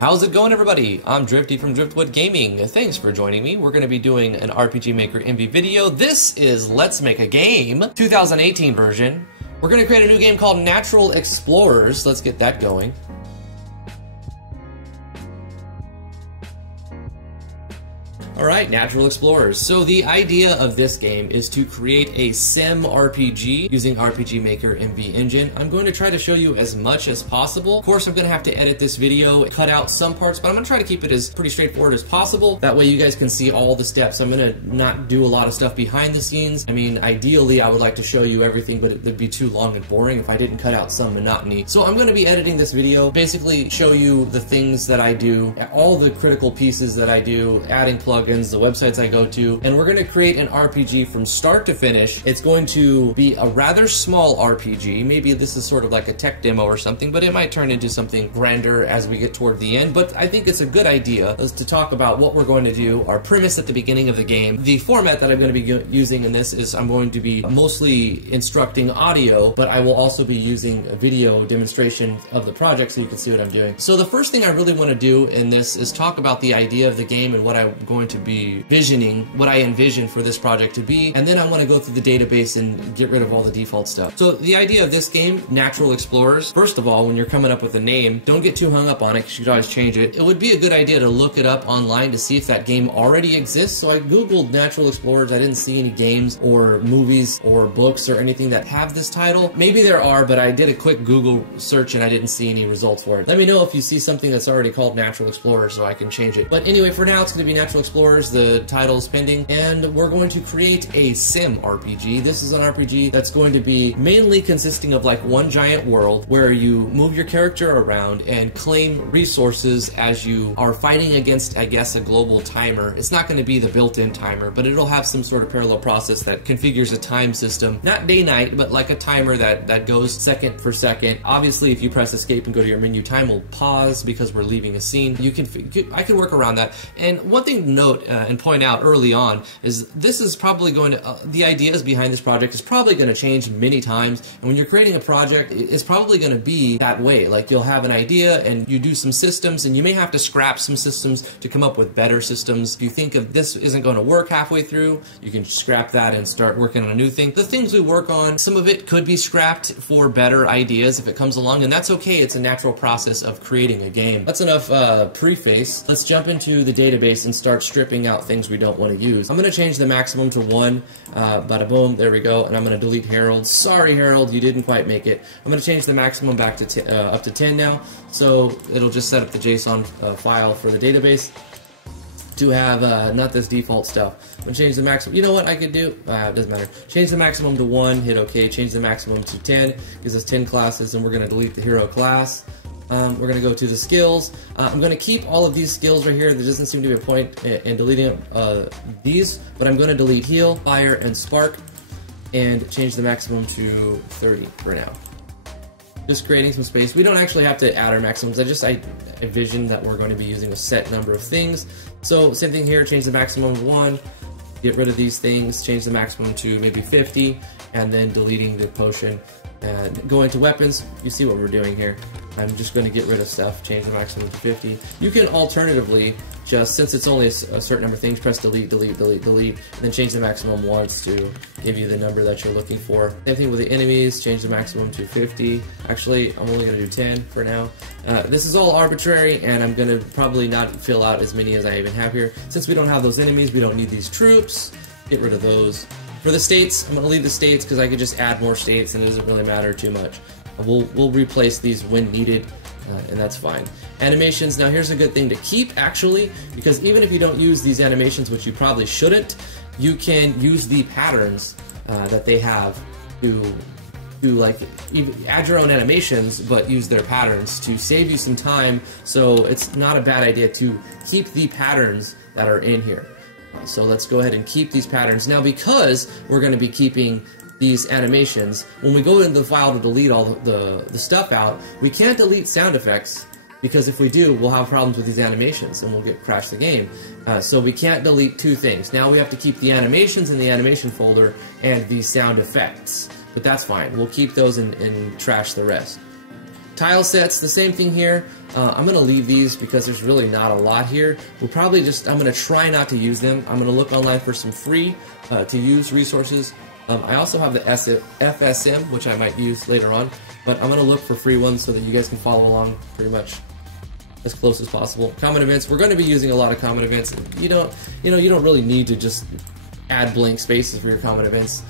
How's it going, everybody? I'm Drifty from Driftwood Gaming. Thanks for joining me. We're going to be doing an RPG Maker MV video. This is Let's Make a Game, 2018 version. We're going to create a new game called Natural Explorers. Let's get that going. Alright, Natural Explorers. So the idea of this game is to create a sim RPG using RPG Maker MV engine. I'm going to try to show you as much as possible. Of course, I'm going to have to edit this video, cut out some parts, but I'm going to try to keep it as pretty straightforward as possible. That way you guys can see all the steps. I'm going to not do a lot of stuff behind the scenes. I mean, ideally, I would like to show you everything, but it would be too long and boring if I didn't cut out some monotony. So I'm going to be editing this video, basically show you the things that I do, all the critical pieces that I do, adding plugins, the websites I go to, and we're going to create an RPG from start to finish. It's going to be a rather small RPG. Maybe this is sort of like a tech demo or something, but it might turn into something grander as we get toward the end. But I think it's a good idea is to talk about what we're going to do, our premise at the beginning of the game. The format that I'm going to be using in this is I'm going to be mostly instructing audio, but I will also be using a video demonstration of the project so you can see what I'm doing. So the first thing I really want to do in this is talk about the idea of the game and what I'm going to be visioning, what I envision for this project to be, and then I want to go through the database and get rid of all the default stuff. So the idea of this game, Natural Explorers, first of all, when you're coming up with a name, don't get too hung up on it because you can always change it. It would be a good idea to look it up online to see if that game already exists. So I googled Natural Explorers. I didn't see any games or movies or books or anything that have this title. Maybe there are, but I did a quick Google search and I didn't see any results for it. Let me know if you see something that's already called Natural Explorers so I can change it. But anyway, for now it's going to be Natural Explorers. The title is pending, and we're going to create a sim RPG. This is an RPG that's going to be mainly consisting of like one giant world where you move your character around and claim resources as you are fighting against, I guess, a global timer. It's not going to be the built-in timer, but it'll have some sort of parallel process that configures a time system, not day-night, but like a timer that goes second for second. Obviously, if you press escape and go to your menu, time will pause because we're leaving a scene. I can work around that. And one thing to note and point out early on is this is probably going to, the ideas behind this project is probably going to change many times, and when you're creating a project, it's probably going to be that way. Like you'll have an idea and you do some systems, and you may have to scrap some systems to come up with better systems. If you think of this isn't going to work halfway through, you can scrap that and start working on a new thing. The things we work on, some of it could be scrapped for better ideas if it comes along, and that's okay. It's a natural process of creating a game. That's enough preface. Let's jump into the database and start stripping out things we don't want to use. I'm going to change the maximum to 1, bada boom, there we go, and I'm going to delete Harold. Sorry Harold, you didn't quite make it. I'm going to change the maximum back to up to 10 now, so it'll just set up the JSON file for the database to have not this default stuff. I'm going to change the maximum. You know what I could do? It doesn't matter. Change the maximum to 1, hit OK, change the maximum to 10, gives us 10 classes, and we're going to delete the hero class. We're going to go to the skills. I'm going to keep all of these skills right here. There doesn't seem to be a point in deleting these, but I'm going to delete heal, fire, and spark, and change the maximum to 30 for now. Just creating some space. We don't actually have to add our maximums. I envision that we're going to be using a set number of things. So same thing here, change the maximum to 1, get rid of these things, change the maximum to maybe 50, and then deleting the potion. And going to weapons, you see what we're doing here. I'm just going to get rid of stuff, change the maximum to 50. You can alternatively just, since it's only a certain number of things, press delete, delete, delete, delete, and then change the maximum once to give you the number that you're looking for. Same thing with the enemies, change the maximum to 50. Actually, I'm only going to do 10 for now. This is all arbitrary, and I'm going to probably not fill out as many as I even have here. Since we don't have those enemies, we don't need these troops. Get rid of those. For the states, I'm going to leave the states because I could just add more states and it doesn't really matter too much. We'll replace these when needed, and that's fine. Animations, now here's a good thing to keep actually, because even if you don't use these animations, which you probably shouldn't, you can use the patterns that they have to like add your own animations, but use their patterns to save you some time. So it's not a bad idea to keep the patterns that are in here. So let's go ahead and keep these patterns. Now, because we're going to be keeping these animations, when we go into the file to delete all the stuff out, we can't delete sound effects, because if we do, we'll have problems with these animations and we'll crash the game. So we can't delete two things. Now we have to keep the animations in the animation folder and the sound effects, but that's fine. We'll keep those and trash the rest. Tile sets, the same thing here. I'm going to leave these because there's really not a lot here. We'll probably just, I'm going to try not to use them. I'm going to look online for some free to use resources. I also have the FSM, which I might use later on, but I'm going to look for free ones so that you guys can follow along pretty much as close as possible. Common events, we're going to be using a lot of common events. You don't really need to just add blank spaces for your common events,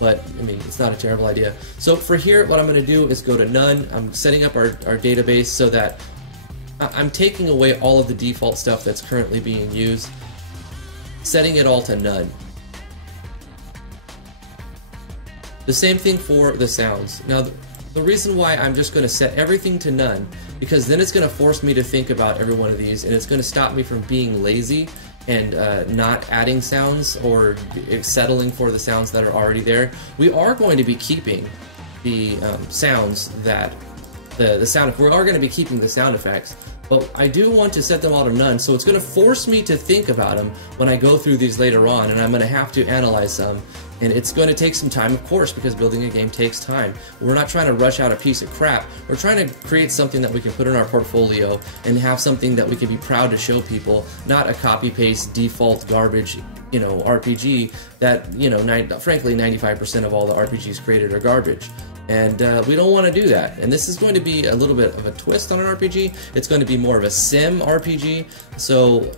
but I mean, it's not a terrible idea. So for here, what I'm going to do is go to none. I'm setting up our database so that I'm taking away all of the default stuff that's currently being used, setting it all to none. The same thing for the sounds. Now, the reason why I'm just going to set everything to none, because then it's going to force me to think about every one of these, and it's going to stop me from being lazy and not adding sounds or settling for the sounds that are already there. We are going to be keeping the sounds that we are going to be keeping the sound effects, but I do want to set them all to none, so it's going to force me to think about them when I go through these later on, and I'm going to have to analyze some. And it's going to take some time, of course, because building a game takes time. We're not trying to rush out a piece of crap. We're trying to create something that we can put in our portfolio and have something that we can be proud to show people, not a copy-paste, default garbage, RPG that, frankly, 95% of all the RPGs created are garbage. And we don't want to do that. And this is going to be a little bit of a twist on an RPG. It's going to be more of a sim RPG. So,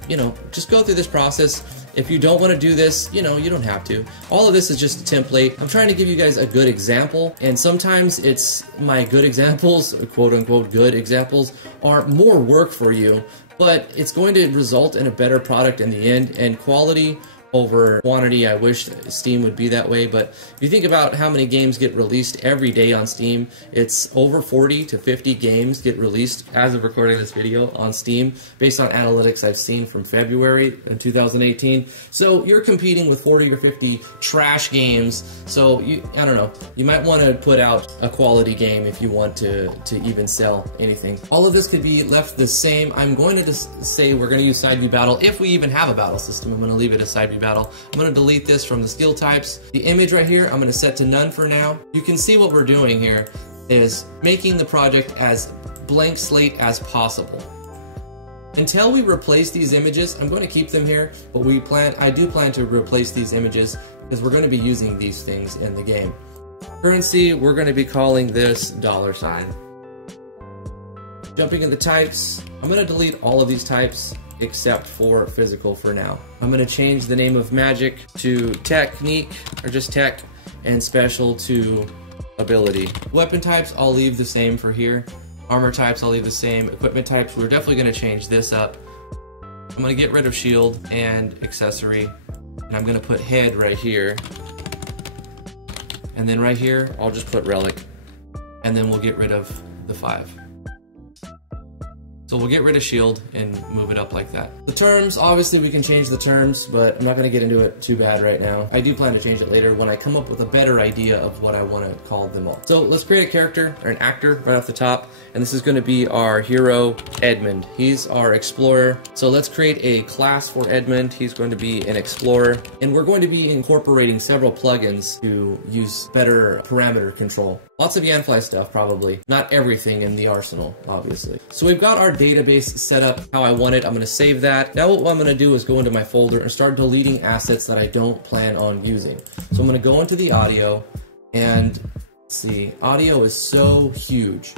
just go through this process. If you don't want to do this, you don't have to. All of this is just a template. I'm trying to give you guys a good example, and sometimes it's my good examples, quote-unquote good examples, are more work for you, but it's going to result in a better product in the end, and quality over quantity. I wish Steam would be that way, but if you think about how many games get released every day on Steam, it's over 40 to 50 games get released as of recording this video on Steam, based on analytics I've seen from February in 2018. So you're competing with 40 or 50 trash games, so I don't know, you might want to put out a quality game if you want to even sell anything. All of this could be left the same. I'm going to just say we're going to use side view battle if we even have a battle system. I'm going to leave it as side view battle. I'm going to delete this from the skill types. The image right here, I'm going to set to none for now. You can see what we're doing here is making the project as blank slate as possible. Until we replace these images, I'm going to keep them here, but I do plan to replace these images because we're going to be using these things in the game. Currency, we're going to be calling this $. Jumping into types, I'm going to delete all of these types except for physical for now. I'm going to change the name of magic to technique, or just tech, and special to ability. Weapon types, I'll leave the same for here. Armor types, I'll leave the same. Equipment types, we're definitely going to change this up. I'm going to get rid of shield and accessory, and I'm going to put head right here. And then right here, I'll just put relic, and then we'll get rid of the 5. So we'll get rid of shield and move it up like that. The terms, obviously we can change the terms, but I'm not going to get into it too bad right now. I do plan to change it later when I come up with a better idea of what I want to call them all. So let's create a character, or an actor, right off the top. And this is going to be our hero, Edmund. He's our explorer. So let's create a class for Edmund. He's going to be an explorer. And we're going to be incorporating several plugins to use better parameter control. Lots of Yanfly stuff, probably. Not everything in the arsenal, obviously. So we've got our database set up how I want it. I'm going to save that. Now what I'm going to do is go into my folder and start deleting assets that I don't plan on using. So I'm going to go into the audio, and let's see, audio is so huge.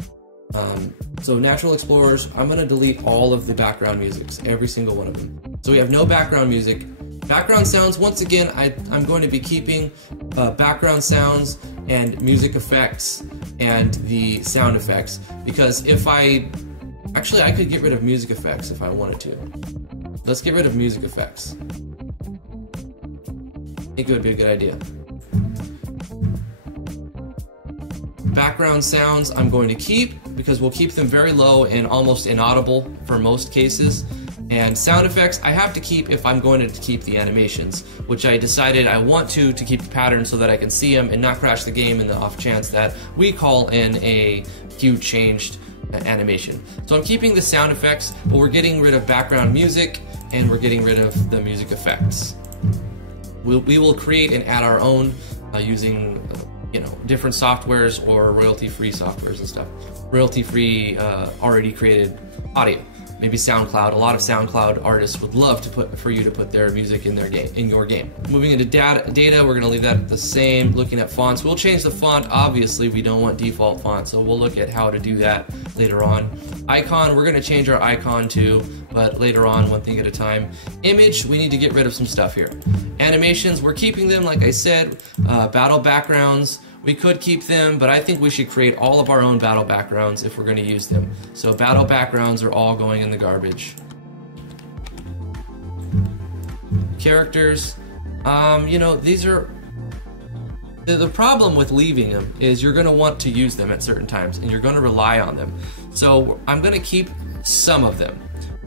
So Natural Explorers, I'm going to delete all of the background musics, every single one of them. So we have no background music. Background sounds, once again, I'm going to be keeping background sounds and music effects and the sound effects, because actually I could get rid of music effects if I wanted to. Let's get rid of music effects. I think it would be a good idea. Background sounds I'm going to keep, because we'll keep them very low and almost inaudible for most cases. And sound effects I have to keep if I'm going to keep the animations, which I decided I want to keep the pattern so that I can see them and not crash the game in the off chance that we call in a huge changed animation. So I'm keeping the sound effects, but we're getting rid of background music and we're getting rid of the music effects. We will create and add our own using you know, different softwares or royalty-free softwares and stuff. Royalty-free, already created audio. Maybe SoundCloud. A lot of SoundCloud artists would love to for you to put their music in their game, in your game. Moving into data, we're gonna leave that the same. Looking at fonts, we'll change the font. Obviously, we don't want default font, so we'll look at how to do that later on. Icon, we're gonna change our icon too, but later on, one thing at a time. Image, we need to get rid of some stuff here. Animations, we're keeping them, like I said. Battle backgrounds, we could keep them, but I think we should create all of our own battle backgrounds if we're going to use them. So battle backgrounds are all going in the garbage. Characters, you know, these are... The problem with leaving them is you're going to want to use them at certain times, and you're going to rely on them. So I'm going to keep some of them,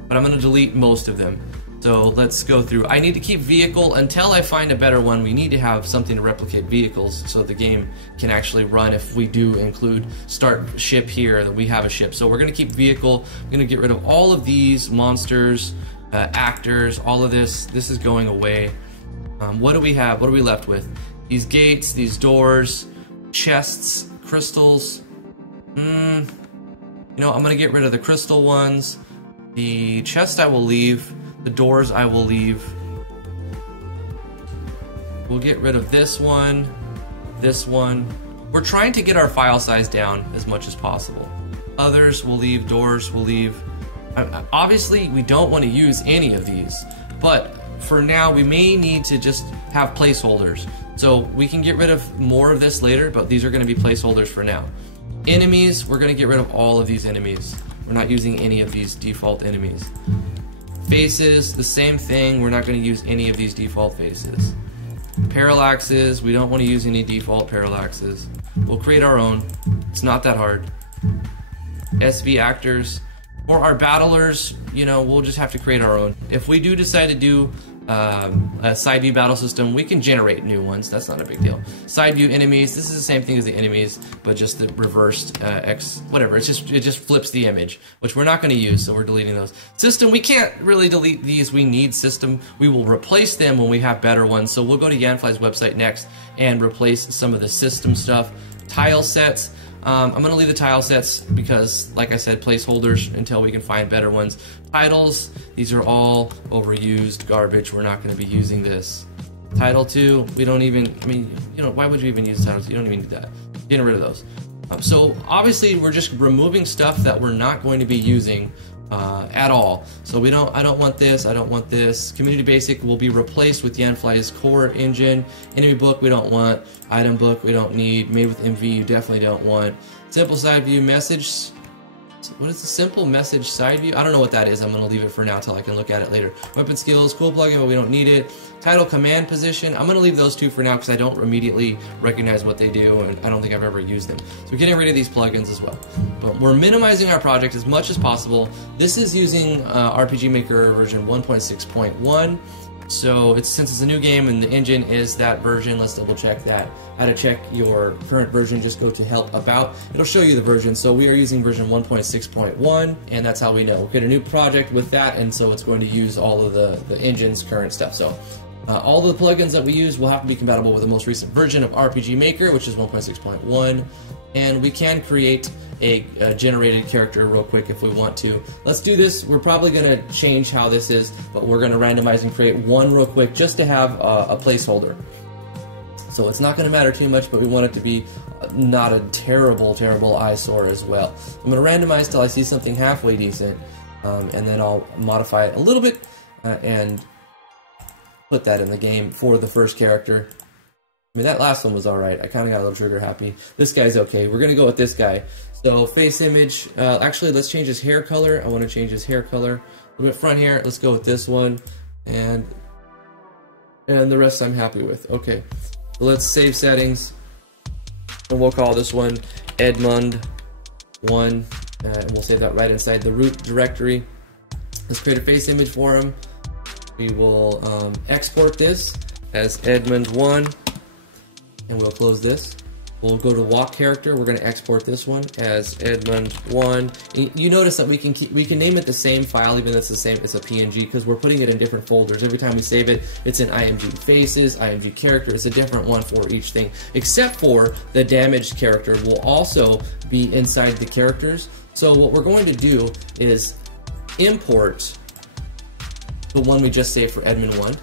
but I'm going to delete most of them. So let's go through. I need to keep vehicle until I find a better one. We need to have something to replicate vehicles so the game can actually run if we do include start ship here, that we have a ship. So we're going to keep vehicle. I'm going to get rid of all of these monsters, actors, all of this. This is going away. What do we have? What are we left with? These gates, these doors, chests, crystals. You know, I'm going to get rid of the crystal ones. The chest I will leave. The doors I will leave. We'll get rid of this one, this one. We're trying to get our file size down as much as possible. Others we'll leave, doors we'll leave. Obviously, we don't want to use any of these, but for now, we may need to just have placeholders. So we can get rid of more of this later, but these are going to be placeholders for now. Enemies, we're going to get rid of all of these enemies. We're not using any of these default enemies. Faces, the same thing. We're not going to use any of these default faces. Parallaxes, we don't want to use any default parallaxes. We'll create our own. It's not that hard. SV actors. For our battlers, you know, we'll just have to create our own. If we do decide to do a side view battle system, we can generate new ones. That's not a big deal. Side view enemies, this is the same thing as the enemies, but just the reversed X, whatever. It just flips the image, which we're not going to use, so we're deleting those. System, we can't really delete these. We need system. We will replace them when we have better ones. So we'll go to Yanfly's website next and replace some of the system stuff. Tile sets. I'm going to leave the tile sets because, like I said, placeholders until we can find better ones. Titles, these are all overused garbage. We're not going to be using this. Title 2, we don't even, I mean, you know, why would you even use titles? You don't even need that. Getting rid of those. So obviously we're just removing stuff that we're not going to be using at all. So I don't want this, I don't want this. Community basic will be replaced with Yanfly's core engine. Enemy book we don't want. Item book we don't need. Made with MV you definitely don't want. Simple side view message. What is the simple message side view? I don't know what that is. I'm going to leave it for now until I can look at it later. Weapon skills, cool plugin, but we don't need it. Title command position. I'm going to leave those two for now because I don't immediately recognize what they do and I don't think I've ever used them. So we're getting rid of these plugins as well. But we're minimizing our project as much as possible. This is using RPG Maker version 1.6.1. So since it's a new game and the engine is that version, let's double check that. How to check your current version, just go to help about. It'll show you the version. So we are using version 1.6.1 and that's how we know. We get a new project with that and so it's going to use all of the engine's current stuff. So all the plugins that we use will have to be compatible with the most recent version of RPG Maker, which is 1.6.1. And we can create a generated character real quick if we want to. Let's do this. We're probably going to change how this is, but we're going to randomize and create one real quick just to have a placeholder. So it's not going to matter too much, but we want it to be not a terrible, terrible eyesore as well. I'm going to randomize till I see something halfway decent, and then I'll modify it a little bit and put that in the game for the first character. I mean, that last one was alright. I kind of got a little trigger happy. This guy's okay. We're going to go with this guy. So, face image. Actually, let's change his hair color. I want to change his hair color. A little bit front hair. Let's go with this one. And the rest I'm happy with. Okay. So let's save settings. And we'll call this one Edmund1. And we'll save that right inside the root directory. Let's create a face image for him. We will export this as Edmund1. And we'll close this. We'll go to walk character. We're going to export this one as Edmund1. You notice that we can name it the same file, even though it's the same. It's a PNG because we're putting it in different folders. Every time we save it, it's in IMG faces, IMG character. It's a different one for each thing, except for the damaged character will also be inside the characters. So what we're going to do is import the one we just saved for Edmund1.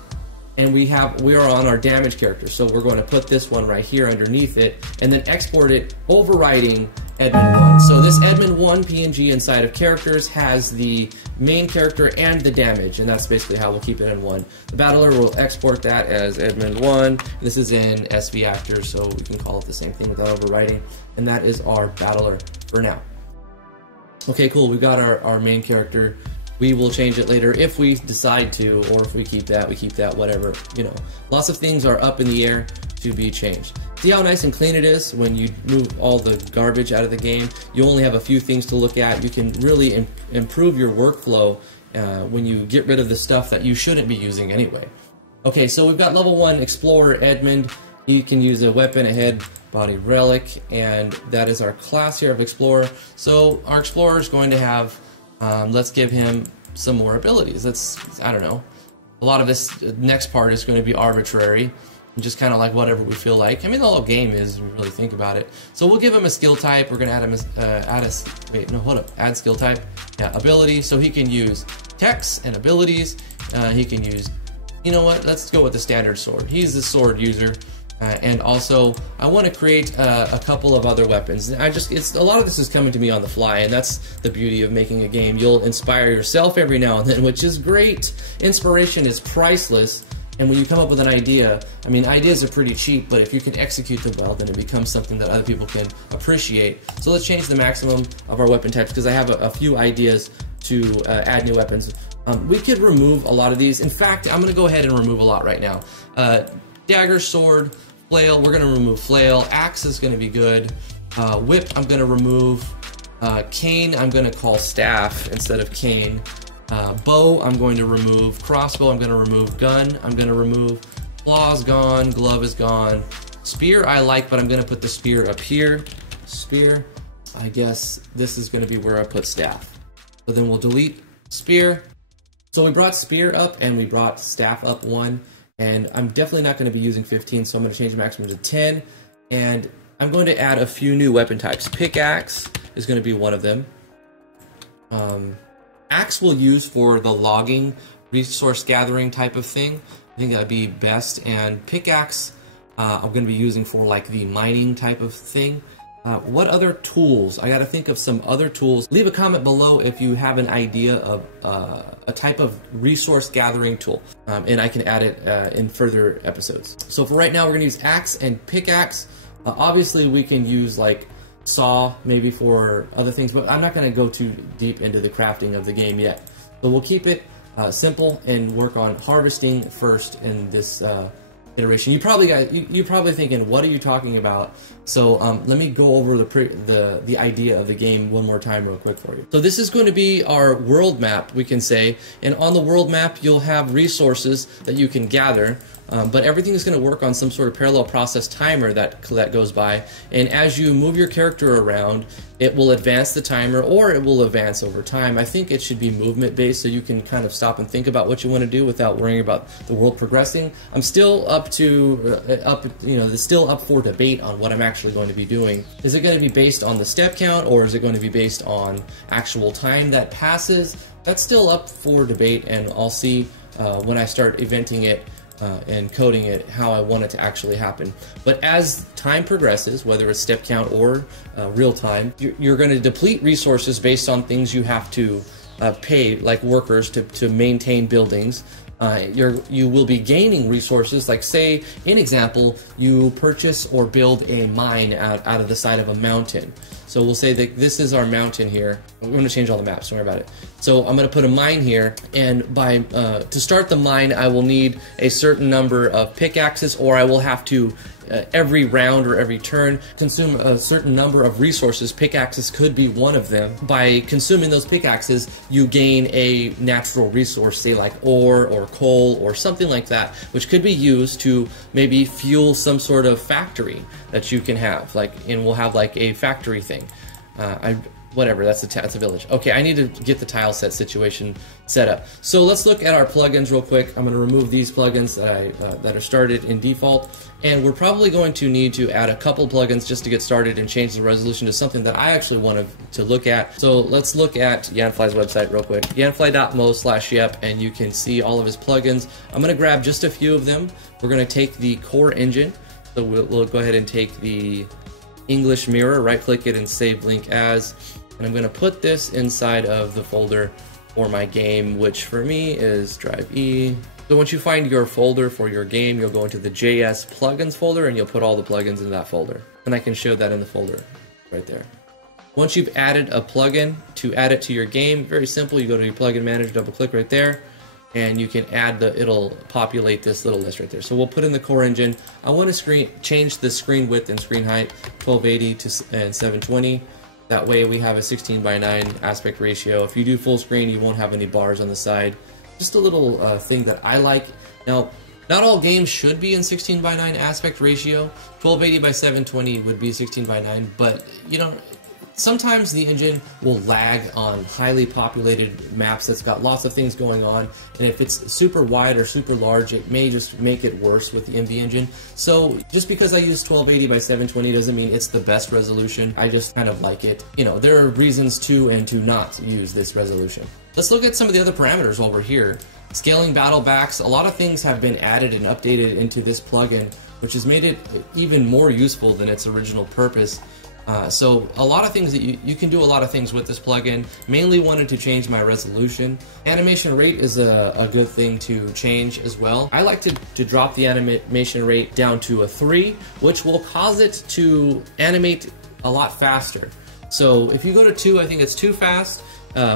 And we are on our damage character, so we're going to put this one right here underneath it, and then export it, overriding Edmund1. So this Edmund1 PNG inside of characters has the main character and the damage, and that's basically how we'll keep it in one. The battler will export that as Edmund1. This is in SV Actor, so we can call it the same thing without overriding, and that is our battler for now. Okay, cool. We've got our main character. We will change it later if we decide to, or if we keep that, whatever, you know. Lots of things are up in the air to be changed. See how nice and clean it is when you move all the garbage out of the game? You only have a few things to look at. You can really improve your workflow when you get rid of the stuff that you shouldn't be using anyway. Okay, so we've got level 1 Explorer Edmund. He can use a weapon, a head, body, relic, and that is our class here of Explorer. So our Explorer is going to have let's give him some more abilities. I don't know. A lot of this next part is going to be arbitrary, and just kind of like whatever we feel like. I mean, the whole game is, if you really think about it. So we'll give him a skill type. We're going to add him add skill type. Yeah, ability. So he can use techs and abilities. He can use, you know what? Let's go with the standard sword. He's the sword user. And also, I want to create a couple of other weapons. A lot of this is coming to me on the fly, and that's the beauty of making a game. You'll inspire yourself every now and then, which is great. Inspiration is priceless, and when you come up with an idea, I mean, ideas are pretty cheap, but if you can execute them well, then it becomes something that other people can appreciate. So let's change the maximum of our weapon types, because I have a few ideas to add new weapons. We could remove a lot of these. In fact, I'm going to go ahead and remove a lot right now. Dagger, sword, flail, we're going to remove flail. Axe is going to be good. Whip, I'm going to remove. Cane, I'm going to call staff instead of cane. Bow, I'm going to remove. Crossbow, I'm going to remove. Gun, I'm going to remove. Claw's gone. Glove is gone. Spear, I like, but I'm going to put the spear up here. Spear, I guess this is going to be where I put staff. So then we'll delete spear. So we brought spear up and we brought staff up 1. And I'm definitely not going to be using 15, so I'm going to change the maximum to 10. And I'm going to add a few new weapon types. Pickaxe is going to be one of them. Axe we'll use for the logging, resource gathering type of thing. I think that would be best. And pickaxe I'm going to be using for like the mining type of thing. What other tools? I got to think of some other tools. Leave a comment below if you have an idea of a type of resource gathering tool, and I can add it in further episodes. So for right now, we're going to use axe and pickaxe. Obviously, we can use like saw maybe for other things, but I'm not going to go too deep into the crafting of the game yet. So we'll keep it simple and work on harvesting first in this iteration. You're probably thinking, what are you talking about? So let me go over the idea of the game one more time real quick for you. So this is going to be our world map, we can say, and on the world map you'll have resources that you can gather, but everything is going to work on some sort of parallel process timer that goes by, and as you move your character around, it will advance the timer or it will advance over time. I think it should be movement based, so you can kind of stop and think about what you want to do without worrying about the world progressing. I'm still it's still up for debate on what I'm actually going to be doing. Is it going to be based on the step count, or is it going to be based on actual time that passes? That's still up for debate, and I'll see when I start eventing it and coding it how I want it to actually happen. But as time progresses, whether it's step count or real time, you're going to deplete resources based on things you have to pay, like workers, to maintain buildings. You will be gaining resources, like say, in example, you purchase or build a mine out of the side of a mountain. So we'll say that this is our mountain here. We're going to change all the maps, don't worry about it. So I'm going to put a mine here, and to start the mine, I will need a certain number of pickaxes, or I will have to every round or every turn consume a certain number of resources. Pickaxes could be one of them. By consuming those pickaxes, you gain a natural resource, say like ore or coal or something like that, which could be used to maybe fuel some sort of factory that you can have, and we'll have like a factory thing. Whatever, that's a village. Okay, I need to get the tile set situation set up. So let's look at our plugins real quick. I'm going to remove these plugins that are started in default, and we're probably going to need to add a couple plugins just to get started and change the resolution to something that I actually want to look at. So let's look at Yanfly's website real quick, yanfly.mo/yep, and you can see all of his plugins. I'm going to grab just a few of them. We're going to take the core engine, so we'll go ahead and take the English mirror, right click it and save link as, and I'm going to put this inside of the folder for my game, which for me is drive E. So once you find your folder for your game, you'll go into the JS plugins folder and you'll put all the plugins in that folder, and I can show that in the folder right there. Once you've added a plugin, to add it to your game, very simple, you go to your plugin manager, double click right there, and you can add it'll populate this little list right there. So we'll put in the core engine. I want to change the screen width and screen height 1280 and 720. That way we have a 16:9 aspect ratio. If you do full screen, you won't have any bars on the side. Just a little thing that I like. Now, not all games should be in 16:9 aspect ratio. 1280 by 720 would be 16:9, but you know, sometimes the engine will lag on highly populated maps that's got lots of things going on, and if it's super wide or super large, it may just make it worse with the MV engine. So just because I use 1280 by 720 doesn't mean it's the best resolution. I just kind of like it. You know, there are reasons to and to not use this resolution. Let's look at some of the other parameters while we're here. Scaling battle backs, a lot of things have been added and updated into this plugin, which has made it even more useful than its original purpose. So a lot of things that you can do a lot of things with this plugin. Mainly wanted to change my resolution. Animation rate is a good thing to change as well. I like to drop the animation rate down to a 3, which will cause it to animate a lot faster. So if you go to 2, I think it's too fast.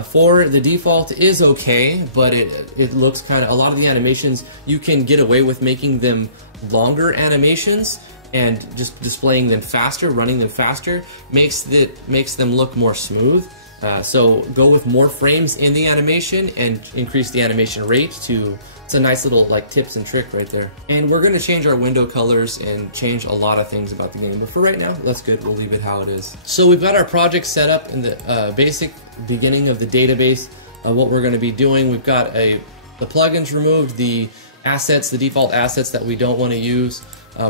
4, the default is okay, but it looks kind of, a lot of the animations, you can get away with making them longer animations, and just displaying them faster, running them faster, makes them look more smooth. So go with more frames in the animation and increase the animation rate to, it's a nice little like tips and trick right there. And we're gonna change our window colors and change a lot of things about the game, but for right now, that's good, we'll leave it how it is. So we've got our project set up in the basic beginning of the database. What we're gonna be doing, we've got the plugins removed, the assets, the default assets that we don't wanna use,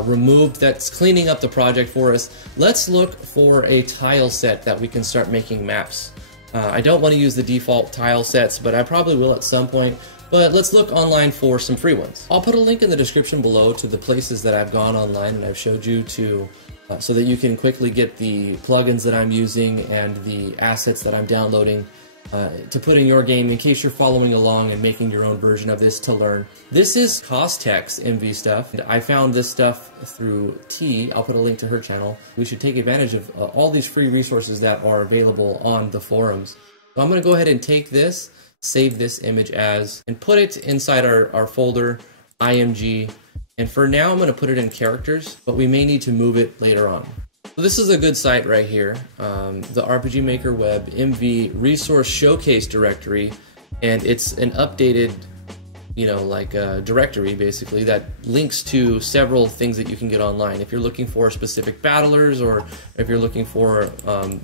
removed. That's cleaning up the project for us. Let's look for a tile set that we can start making maps. I don't want to use the default tile sets, but I probably will at some point. But let's look online for some free ones. I'll put a link in the description below to the places that I've gone online and I've showed you to, so that you can quickly get the plugins that I'm using and the assets that I'm downloading to put in your game in case you're following along and making your own version of this to learn. This is Costech's MV stuff. I found this stuff through T. I'll put a link to her channel. We should take advantage of all these free resources that are available on the forums. So I'm going to go ahead and take this, save this image as, and put it inside our folder, IMG. And for now, I'm going to put it in characters, but we may need to move it later on. So this is a good site right here, the RPG Maker Web MV Resource Showcase directory, and it's an updated, you know, like a directory basically that links to several things that you can get online. If you're looking for specific battlers, or if you're looking for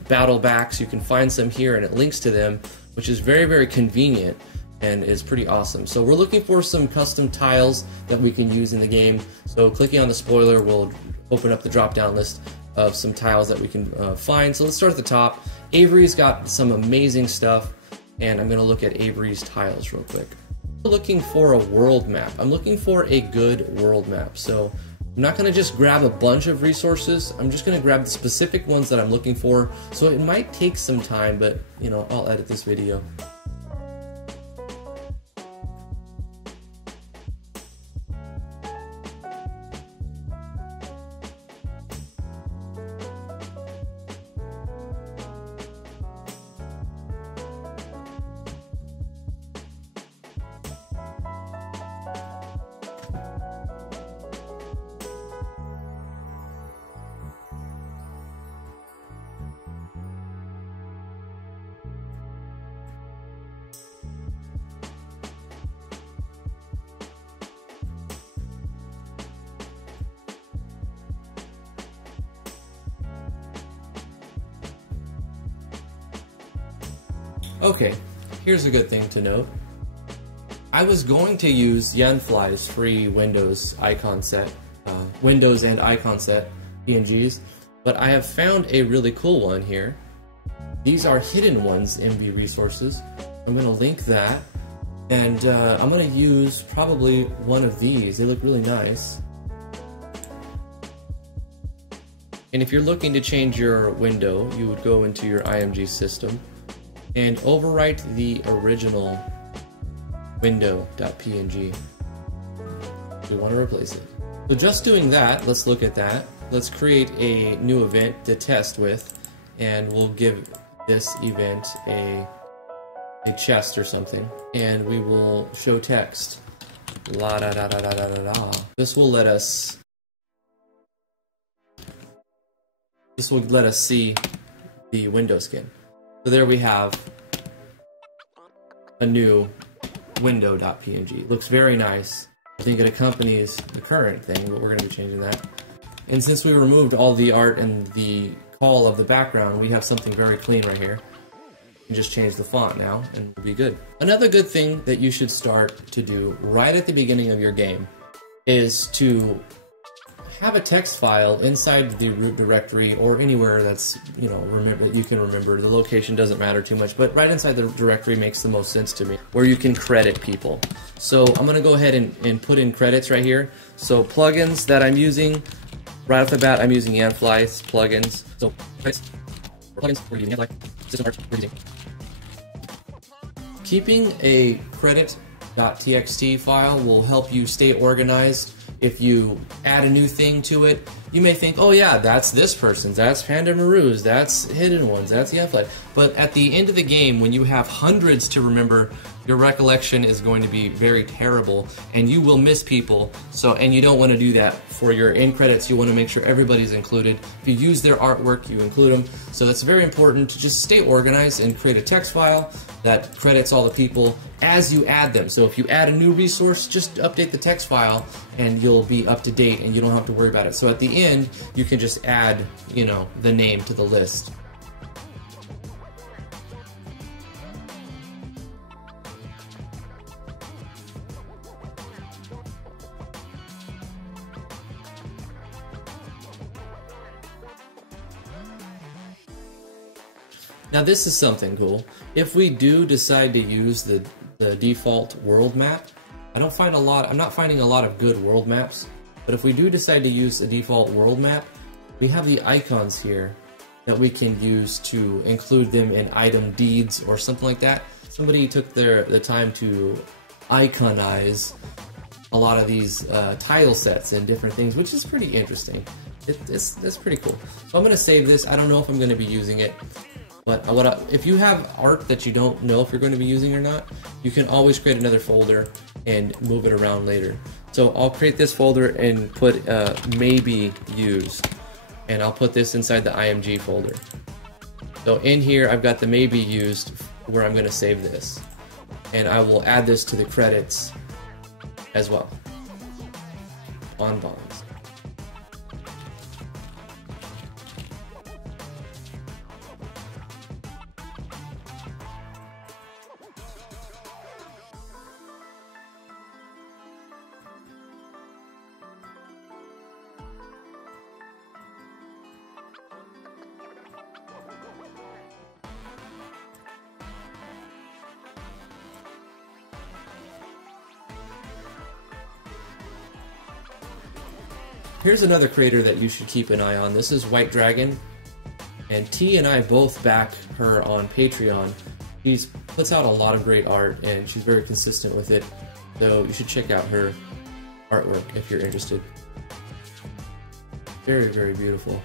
battle backs, you can find some here, and it links to them, which is very, very convenient and is pretty awesome. So we're looking for some custom tiles that we can use in the game. So clicking on the spoiler will open up the drop-down list of some tiles that we can find. So let's start at the top. Avery's got some amazing stuff, and I'm going to look at Avery's tiles real quick. I'm looking for a world map. I'm looking for a good world map. So I'm not going to just grab a bunch of resources. I'm just going to grab the specific ones that I'm looking for. So it might take some time, but you know, I'll edit this video. Okay, here's a good thing to note. I was going to use Yanfly's free Windows icon set, Windows and icon set PNGs, but I have found a really cool one here. These are hidden ones MB resources. I'm going to link that, and I'm going to use probably one of these. They look really nice. And if you're looking to change your window, you would go into your IMG system and overwrite the original window.png. We want to replace it. So just doing that, let's look at that. Let's create a new event to test with, and we'll give this event a chest or something, and we will show text. La da da da da da da da. This will let us see the window skin. So there we have a new window.png. Looks very nice. I think it accompanies the current thing, but we're going to be changing that. And since we removed all the art and the call of the background, we have something very clean right here. You can just change the font now and we'll be good. Another good thing that you should start to do right at the beginning of your game is to have a text file inside the root directory or anywhere that's, you can remember. The location doesn't matter too much, but right inside the directory makes the most sense to me, where you can credit people. So I'm going to go ahead and put in credits right here. So plugins that I'm using, right off the bat, I'm using Yanfly's plugins. So plugins, we're using Yanfly. System art, we're using. Keeping a credit.txt file will help you stay organized. If you add a new thing to it, you may think, oh yeah, that's this person's, that's Panda Maru's, that's Hidden Ones, that's Yanfly. But at the end of the game, when you have hundreds to remember, your recollection is going to be very terrible, and you will miss people. And you don't want to do that. For your end credits, you want to make sure everybody's included. If you use their artwork, you include them. So that's very important to just stay organized and create a text file that credits all the people as you add them. So if you add a new resource, just update the text file and you'll be up to date and you don't have to worry about it. So at the end, you can just add, the name to the list. Now this is something cool. If we do decide to use the default world map, I'm not finding a lot of good world maps, but if we do decide to use the default world map, we have the icons here that we can use to include them in item deeds or something like that. Somebody took the time to iconize a lot of these tile sets and different things, which is pretty interesting. It's pretty cool. So I'm going to save this. I don't know if I'm going to be using it. But if you have art that you don't know if you're going to be using or not, you can always create another folder and move it around later. So I'll create this folder and put maybe used, and I'll put this inside the IMG folder. So in here I've got the maybe used where I'm going to save this, and I will add this to the credits as well. Bonbons. Here's another creator that you should keep an eye on. This is White Dragon, and T and I both back her on Patreon. She puts out a lot of great art, and she's very consistent with it. So you should check out her artwork if you're interested. Very, very beautiful.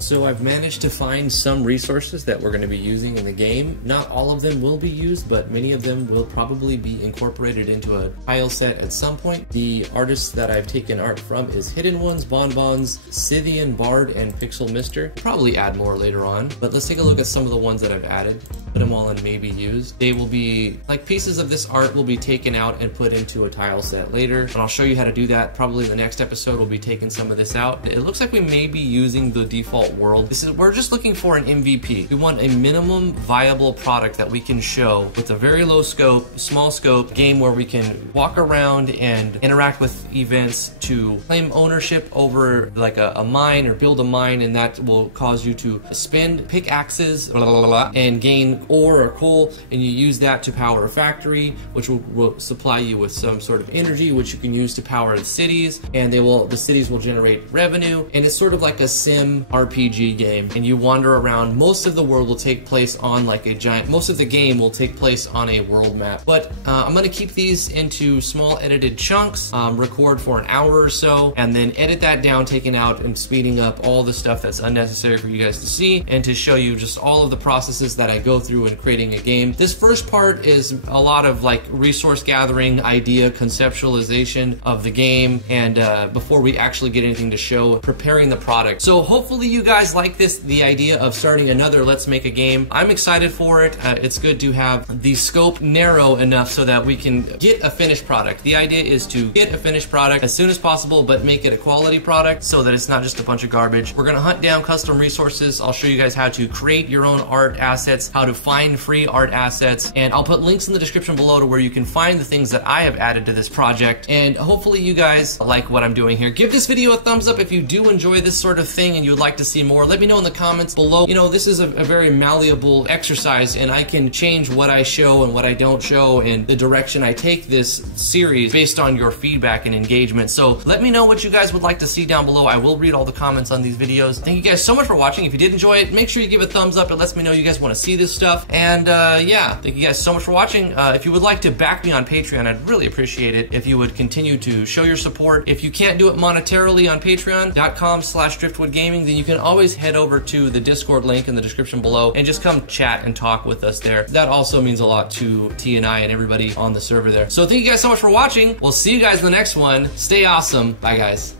So I've managed to find some resources that we're going to be using in the game. Not all of them will be used, but many of them will probably be incorporated into a tile set at some point. The artists that I've taken art from is Hidden Ones, Bonbons, Scythian, Bard, and Pixel Mister. Probably add more later on, but let's take a look at some of the ones that I've added. Put them all in maybe used. They will be, like, pieces of this art will be taken out and put into a tile set later, and I'll show you how to do that. Probably in the next episode we'll be taking some of this out. It looks like we may be using the default world. We're just looking for an MVP. We want a minimum viable product that we can show with a very low scope, small scope game where we can walk around and interact with events to claim ownership over like a mine or build a mine, and that will cause you to spend pickaxes and gain ore or coal, and you use that to power a factory, which will supply you with some sort of energy, which you can use to power the cities, and the cities will generate revenue. And it's sort of like a sim RPG game, and you wander around. Most of the world will take place on like a giant, most of the game will take place on a world map. But I'm going to keep these into small edited chunks, record for an hour or so, and then edit that down, taking out and speeding up all the stuff that's unnecessary for you guys to see, and to show you just all of the processes that I go through in creating a game. This first part is a lot of like resource gathering, idea conceptualization of the game, and before we actually get anything to show, preparing the product. So hopefully you guys like this, the idea of starting another Let's Make a Game. I'm excited for it. It's good to have the scope narrow enough so that we can get a finished product. The idea is to get a finished product as soon as possible, but make it a quality product so that it's not just a bunch of garbage. We're gonna hunt down custom resources. I'll show you guys how to create your own art assets, how to find free art assets, and I'll put links in the description below to where you can find the things that I have added to this project. And hopefully you guys like what I'm doing here. Give this video a thumbs up if you do enjoy this sort of thing and you would like to see more. Let me know in the comments below. You know, this is a very malleable exercise, and I can change what I show and what I don't show and the direction I take this series based on your feedback and engagement. So let me know what you guys would like to see down below. I will read all the comments on these videos. Thank you guys so much for watching. If you did enjoy it, make sure you give a thumbs up. It lets me know you guys want to see this stuff. And yeah, thank you guys so much for watching. If you would like to back me on Patreon, I'd really appreciate it if you would continue to show your support. If you can't do it monetarily on patreon.com/driftwoodgaming, then you can always head over to the Discord link in the description below and just come chat and talk with us there. That also means a lot to T and I and everybody on the server there. So thank you guys so much for watching. We'll see you guys in the next one. Stay awesome. Bye, guys.